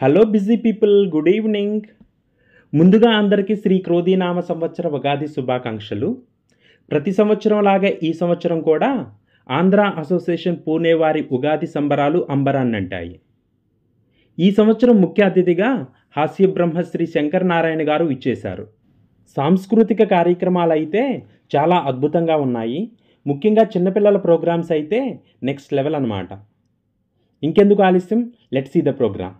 Hello busy people, good evening. ముందుగా అందరికీ శ్రీ క్రోధీనామ సంవత్సర ఉగాది శుభాకాంక్షలు. ప్రతి సంవత్సరం లాగే ఈ సంవత్సరం కూడా ఆంధ్ర అసోసియేషన్ పూణే వారి ఉగాది సంబరాలు అంబరాన్నంటాయి. ఈ సంవత్సరం ముఖ్య అతిథిగా హాస్య బ్రహ్మశ్రీ శంకర్ నారాయణ గారు ఇచ్చేశారు. సాంస్కృతిక కార్యక్రమాలు అయితే చాలా అద్భుతంగా ఉన్నాయి. ముఖ్యంగా చిన్నపిల్లల ప్రోగ్రామ్స్ అయితే నెక్స్ట్ లెవెల్ అన్నమాట. ఇంకెందుకు ఆలస్యం, let's see the program.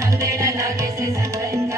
Sunday,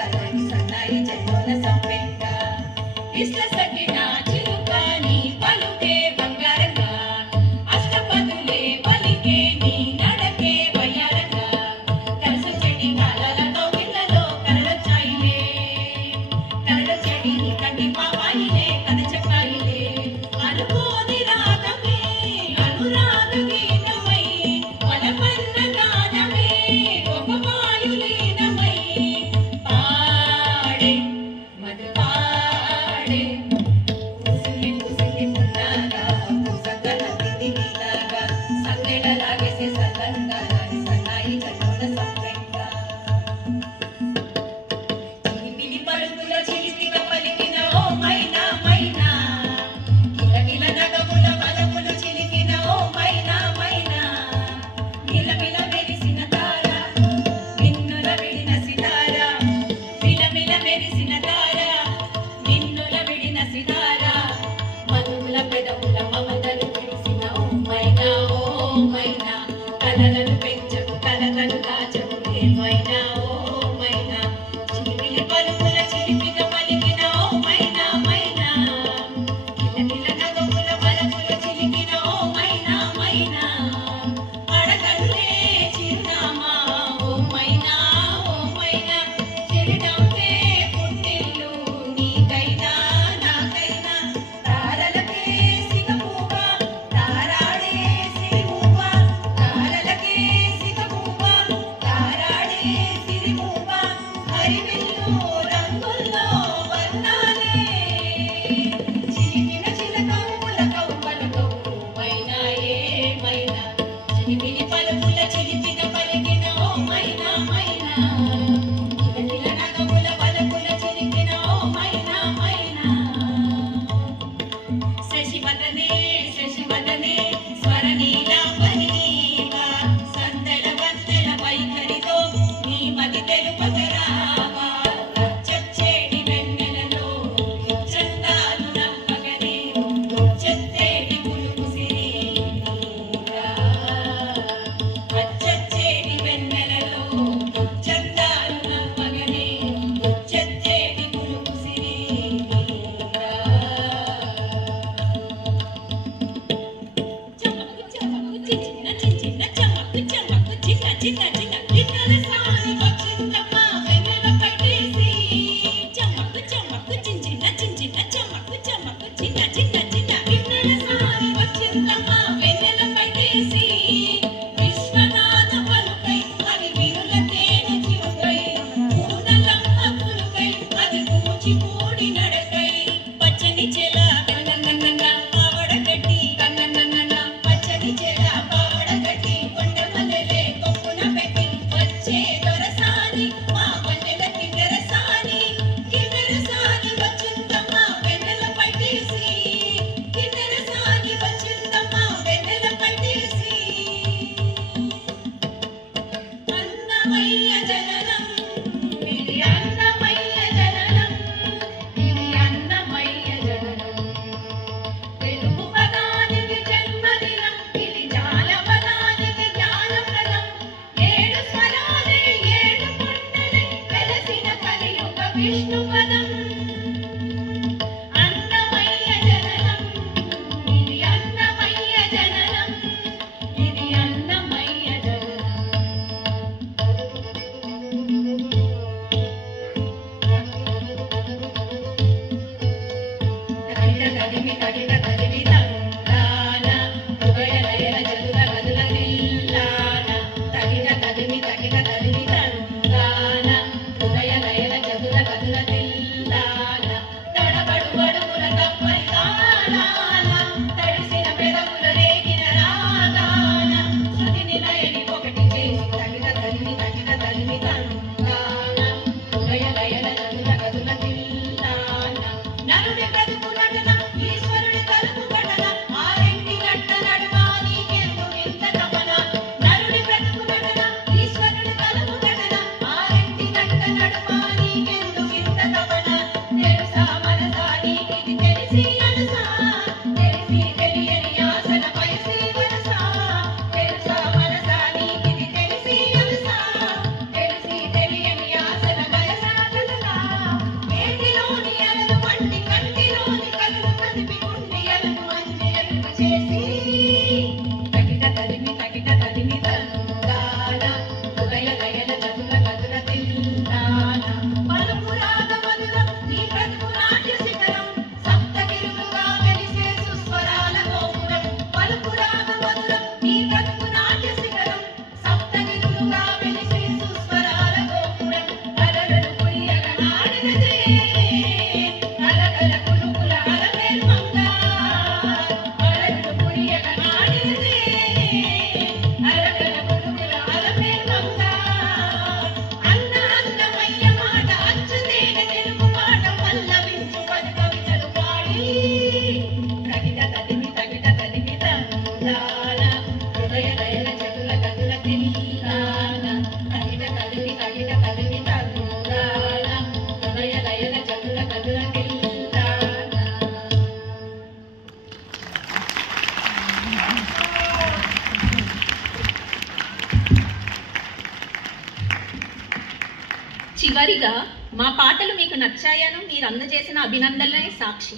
చివరిగా మా పాటలు మీకు నచ్చాయను మీరు అందజేసిన అభినందనలే సాక్షి.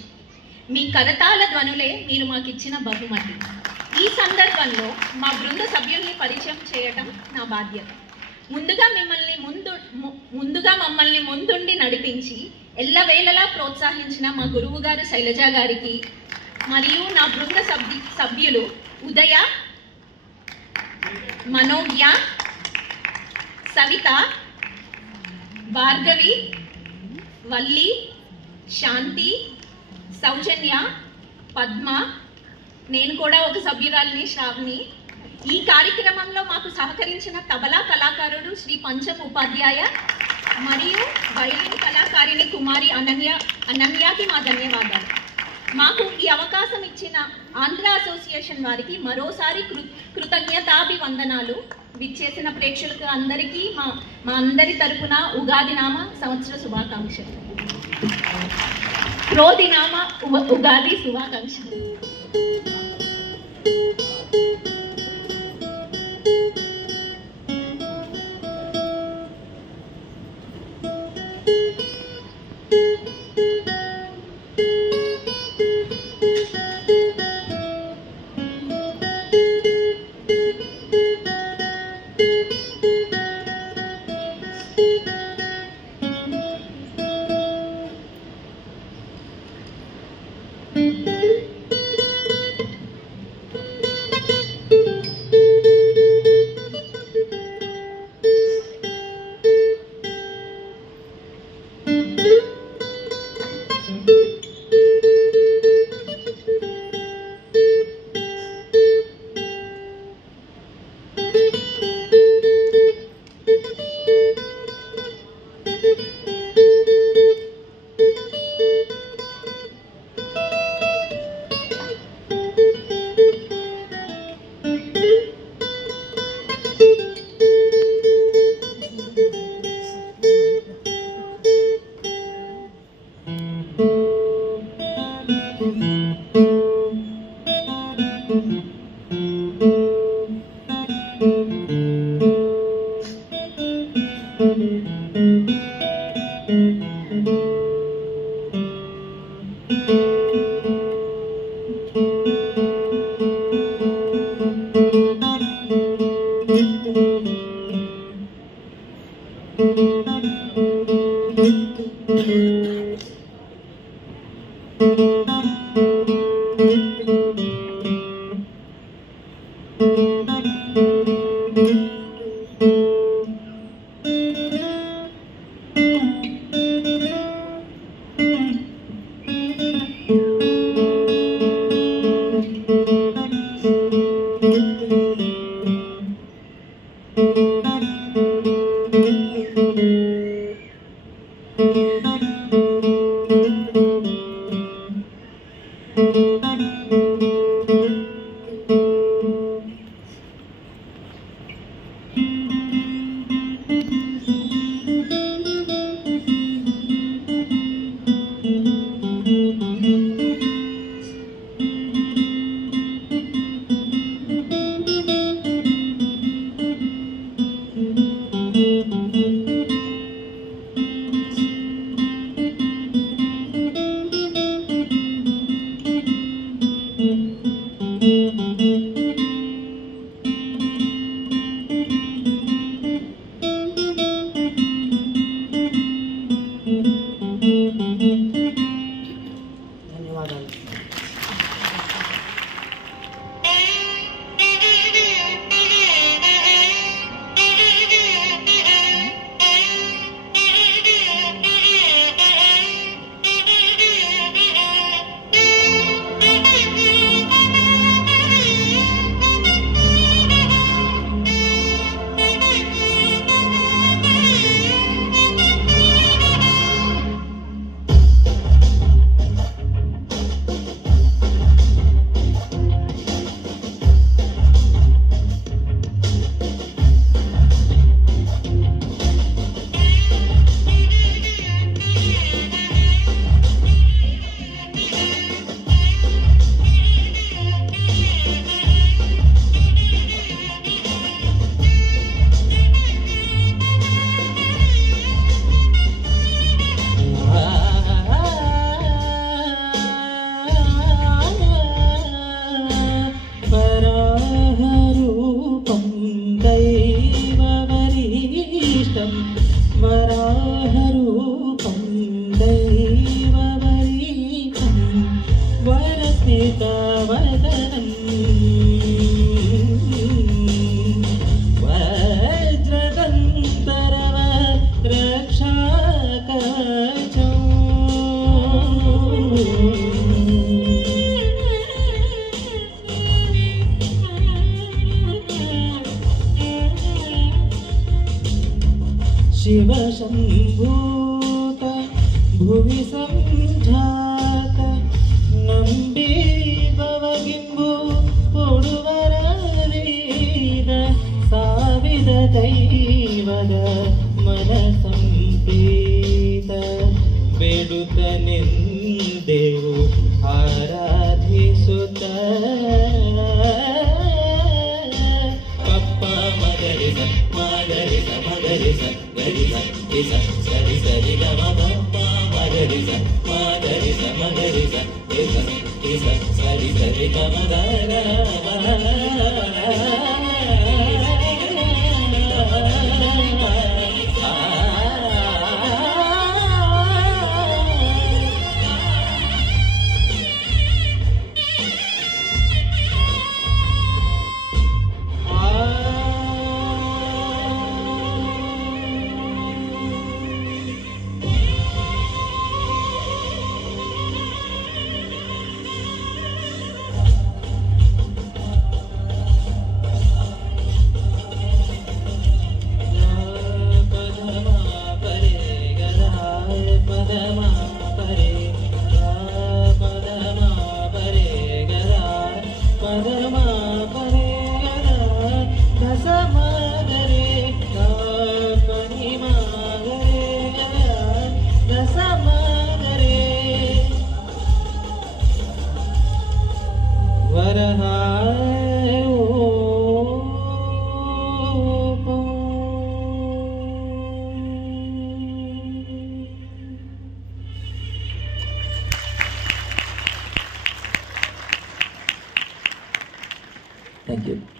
మీ కరతాళ ధ్వనులే మీరు మాకు ఇచ్చిన బహుమతి. ఈ సందర్భంలో మా బృంద సభ్యుల్ని పరిచయం చేయటం నా బాధ్యత. ముందుగా మమ్మల్ని ముందుండి నడిపించి ఎల్లవేళలా ప్రోత్సహించిన మా గురువు గారు శైలజ గారికి మరియు నా బృంద సభ్యులు ఉదయ, మనోజ్ఞ, సవిత, భార్గవి, వల్లి, శాంతి, సౌజన్య, పద్మ, నేను కూడా ఒక సభ్యురాలిని శ్రావణి. ఈ కార్యక్రమంలో మాకు సహకరించిన తబలా కళాకారుడు శ్రీ పంచం ఉపాధ్యాయ మరియు వైలిన్ కళాకారిణి కుమారి అనన్యకి మా ధన్యవాదాలు. మాకు ఈ అవకాశం ఇచ్చిన ఆంధ్ర అసోసియేషన్ వారికి మరోసారి కృతజ్ఞతాభివందనాలు. విచ్చేసిన ప్రేక్షకులకు అందరికీ మా అందరి తరపున ఉగాది నామ సంవత్సర శుభాకాంక్షలు. క్రోధినామ ఉగాది శుభాకాంక్షలు. शिवशम्भूत भुवि संझात नंबी भवगिंबु उडुवरवीद साविद दैवद मन संपीत वेडुत निंदेवु आराधिसुत पप्पा मगरिस मगरिस मगरिस Isa, sari sari gama papa, magarisa, magarisa, magarisa, isa, sari sari gama gara.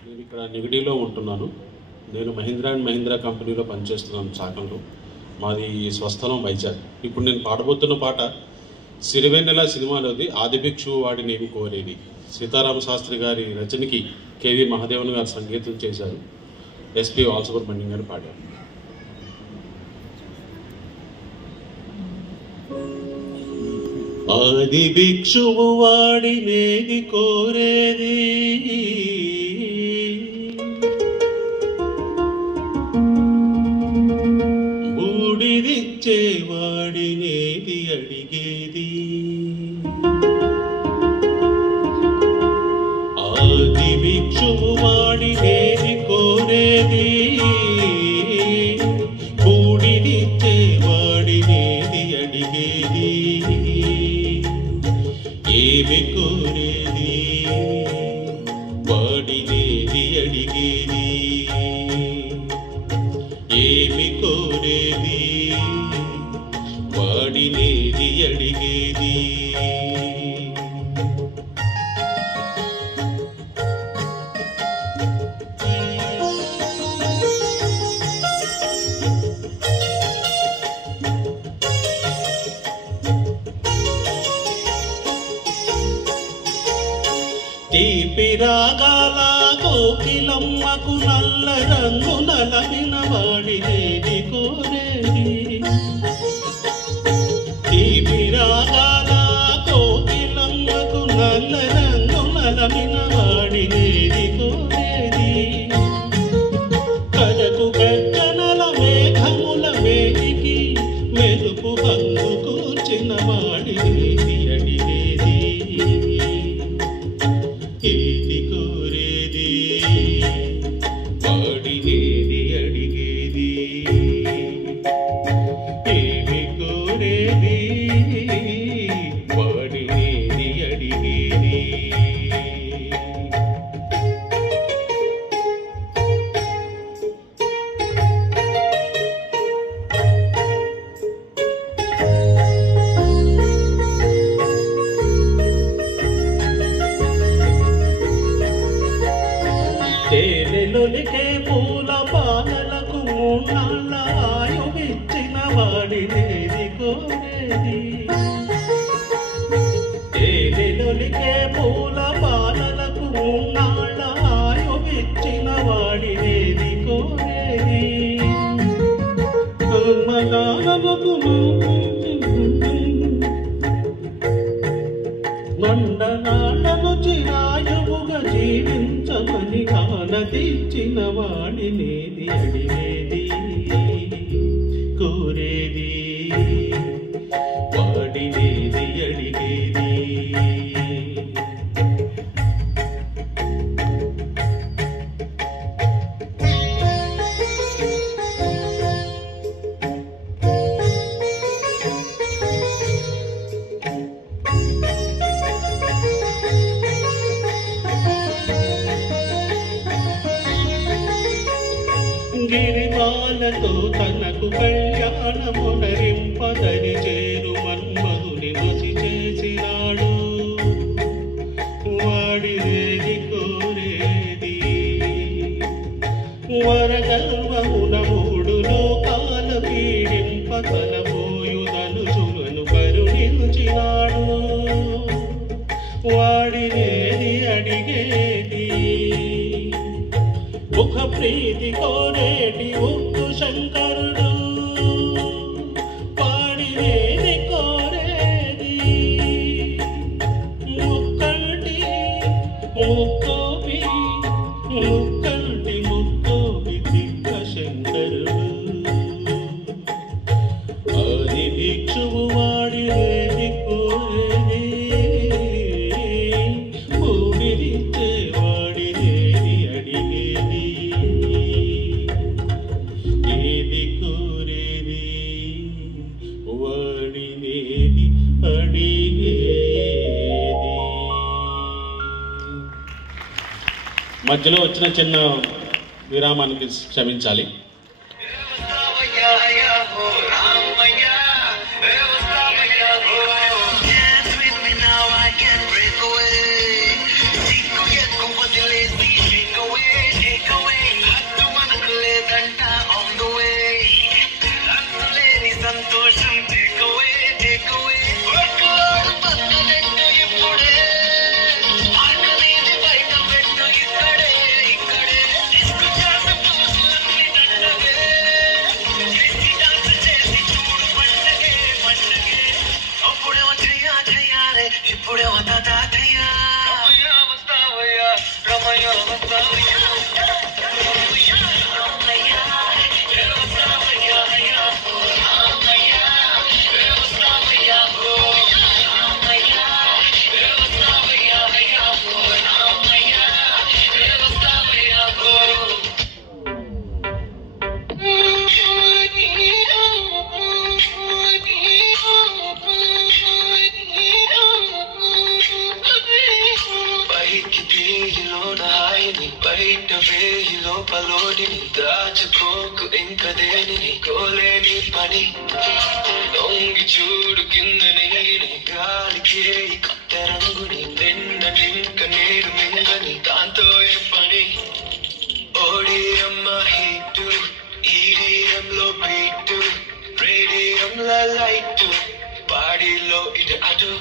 నేను ఇక్కడ నెగిటివ్లో ఉంటున్నాను. నేను మహీంద్రా అండ్ మహీంద్రా కంపెనీలో పనిచేస్తున్నాను శాఖలో. మాది స్వస్థలం వైజాగ్. ఇప్పుడు నేను పాడబోతున్న పాట సిరివెన్నెల సినిమాలోది ఆదిభిక్షు వాడినేమి కోరేది. సీతారామ శాస్త్రి గారి రచనకి కేవి మహాదేవన్ గారు సంగీతం చేశారు. ఎస్పి బాలసుబ్రహ్మణ్యం గారు పాడారు. ఆదిభిక్షువు వాడినేది కోరేది, బూడిదిచ్చేవాడినేది అడిగేది. ఆదిభిక్షువు వాడినేది కోరేది, బూడిదిచ్చేవాడినేది అడిగేది. ఏమి కోరేది వాడినేది అడిగేది. ఏమి కోరేది వాడినేది అడిగేది. తీపి రాగాల కోకిలమ్మకు నల్ల రంగు నలమిన వాడినేది కోరేది. తీపి రాగాల కోకిలమ్మకు నల్ల రంగు నలమిన వాడినేది కోరేది. కరకు గర్జనల మేఘముల మేటికి మెరుపు హంగు కూర్చిన వాడినేది అడిగేది. ఏది కోరేది వాడినేది అడిగేది. ఏమి కోరేది వాడినేది అడిగేది. తేనెలొలికే పూల పాలలకు మూన్నాళ్ళ ఆయువిచ్చిన వాడినేది కోరేది. తేనెలొలికే పూల పాలలకు మూన్నాళ్ళ ఆయువిచ్చిన వాడినేది కోరేది. మండలాలను చిరాయువుగా జీవించమని కానతీర్చిన వాడినేది అడిగేది. కోరేది వాడినేది అడిగేది. గిరిబాలతో తనకు కళ్యాణమునరింపదరి చేరు మన్మధుని వసి చేసినాడు. వాడినేది కోరేది వరగర్వమున మూడు లోకాల పీడింప తలపోయుదనుచులను కరుణించినాడు. వాడినేది అడిగేది. ముఖ ప్రీతి కోరేటి ఉక్కు శంకరుడు వాడినేది కోరేది. ముక్కంటి ముక్కోపి ముక్కంటి ముక్కోపి దిక్క శంకరుడు. ఆదిభిక్షువు వాడినేది కోరేది. భూమిరిచ్చే వాడినేది అడిగేది. ఏది కోరేది వాడినేది అడిగేది. మధ్యలో వచ్చిన చిన్న విరామానికి క్షమించాలి. పని దొంగి చూడు కింద నేను గాలికే కొత్త రంగుని నిన్నటింక నేడు మింగని దాంతో ఏ పని ఓడిఎం హీటు ఈడిఎంలో బీటు రేడియంలో లైటు బాడీలో ఇటు అటు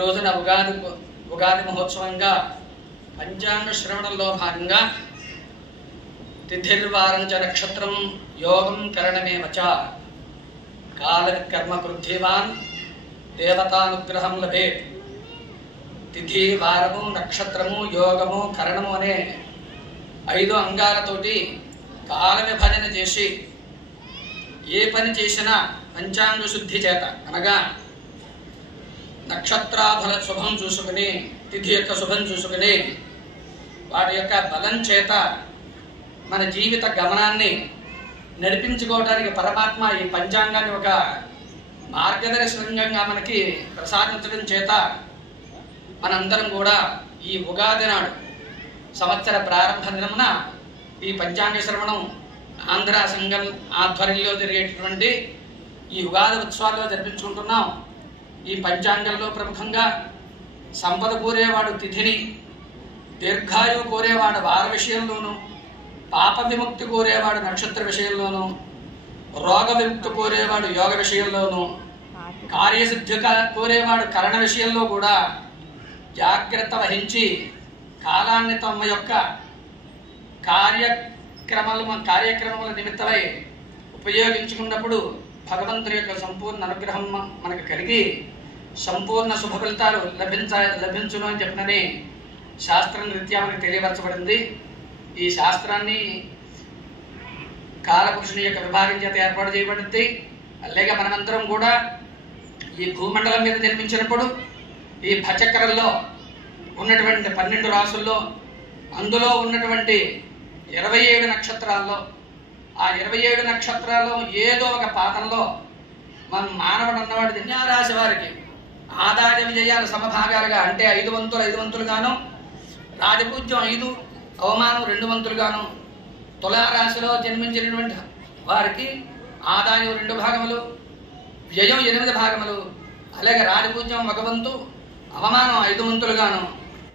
రోజున ఉగాది మహోత్సవంగా పంచాంగ శ్రవణంలో భాగంగా తిథిర్వారం చ నక్షత్రం యోగం కరణమేవచ కాల కర్మ కృద్ధివాన్ దేవతానుగ్రహం లభేత్. తిథి, వారము, నక్షత్రము, యోగము, కరణము అనే 5 అంగాలతోటి కాల విభజన చేసి ఏ పని చేసినా పంచాంగ శుద్ధి చేత, అనగా నక్షత్రాధుల శుభం చూసుకుని, తిథి యొక్క శుభం చూసుకుని, వాటి యొక్క బలం చేత మన జీవిత గమనాన్ని నడిపించుకోవడానికి పరమాత్మ ఈ పంచాంగాన్ని ఒక మార్గదర్శకంగా మనకి ప్రసాదించడం చేత మనందరం కూడా ఈ ఉగాది నాడు సంవత్సర ప్రారంభ దినమున ఈ పంచాంగ శ్రవణం ఆంధ్ర సంఘం ఆధ్వర్యంలో జరిగేటటువంటి ఈ ఉగాది ఉత్సవాల్లో జరిపించుకుంటున్నాం. ఈ పంచాంగంలో ప్రముఖంగా సంపద కోరేవాడు తిథిని, దీర్ఘాయువు కోరేవాడు వార విషయంలోనూ, పాప విముక్తి కోరేవాడు నక్షత్ర విషయంలోనూ, రోగ విముక్తి కోరేవాడు యోగ విషయంలోనూ, కార్యసిద్ధి కోరేవాడు కరణ విషయంలో కూడా జాగ్రత్త వహించి కాలాన్ని తమ యొక్క కార్యక్రమముల నిమిత్తమై ఉపయోగించుకున్నప్పుడు భగవంతుడి యొక్క సంపూర్ణ అనుగ్రహం మనకు కలిగి సంపూర్ణ శుభ ఫలితాలు లభించును అని చెప్పినని శాస్త్రం రీత్యా మనకు తెలియపరచబడింది. ఈ శాస్త్రాన్ని కాలపురుషుని యొక్క విభాగం చేత ఏర్పాటు చేయబడింది. అలాగే మనమందరం కూడా ఈ భూమండలం మీద జన్మించినప్పుడు ఈ భచక్రంలో ఉన్నటువంటి 12 రాసుల్లో, అందులో ఉన్నటువంటి 27 నక్షత్రాల్లో, ఆ 27 నక్షత్రాల్లో ఏదో ఒక పాదంలో మన మానవుడు అన్నవాడు కన్యారాశి వారికి ఆదాయ విజయాల సమభాగాలుగా, అంటే 5 వంతులుగాను, రాజపూజ్యం 5, అవమానం 2 వంతులుగాను, తులారాశిలో జన్మించినటువంటి వారికి ఆదాయం 2 భాగములు, వ్యయం 8 భాగములు, అలాగే రాజపూజ్యం 1 వంతు, అవమానం 5 వంతులుగాను,